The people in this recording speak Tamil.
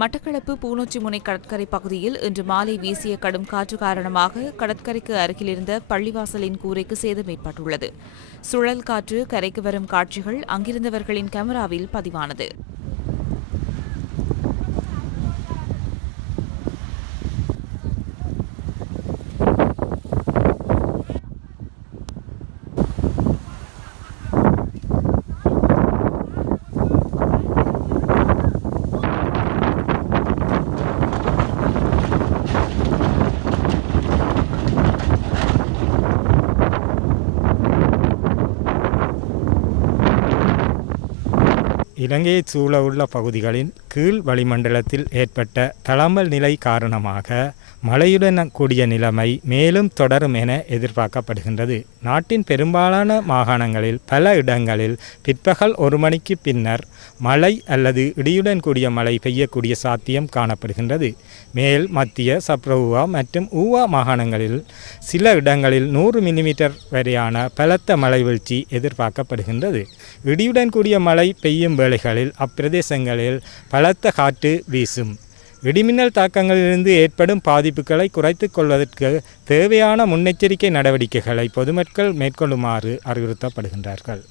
மட்டக்களப்பு பூனொச்சி முனை கடற்கரை பகுதியில் இன்று மாலை வீசிய கடும் காற்று காரணமாக கடற்கரைக்கு அருகிலிருந்த பள்ளிவாசலின் கூரைக்கு சேதம் ஏற்பட்டுள்ளது. சுழல் காற்று கரைக்கு வரும் காட்சிகள் அங்கிருந்தவர்களின் கேமராவில் பதிவானது. இலங்கையை சூழ உள்ள பகுதிகளின் கீழ் வளிமண்டலத்தில் ஏற்பட்ட தளம்பல் நிலை காரணமாக மழையுடன் கூடிய நிலைமை மேலும் தொடரும் என எதிர்பார்க்கப்படுகின்றது. நாட்டின் பெரும்பாலான மாகாணங்களில் பல இடங்களில் பிற்பகல் 1 மணிக்கு பின்னர் மழை அல்லது இடியுடன் கூடிய மழை பெய்யக்கூடிய சாத்தியம் காணப்படுகின்றது. மேல் மத்திய சப்ரவுவா மற்றும் ஊவா மாகாணங்களில் சில இடங்களில் 100 மில்லிமீட்டர் வரையான பலத்த மழை வீழ்ச்சி எதிர்பார்க்கப்படுகின்றது. இடியுடன் கூடிய மழை பெய்யும் வேளைகளில் அப்பிரதேசங்களில் பலத்த காற்று வீசும். இடிமின்னல் தாக்கங்களிலிருந்து ஏற்படும் பாதிப்புகளை குறைத்துக் கொள்வதற்கு தேவையான முன்னெச்சரிக்கை நடவடிக்கைகளை பொதுமக்கள் மேற்கொள்ளுமாறு அறிவுறுத்தப்படுகின்றார்கள்.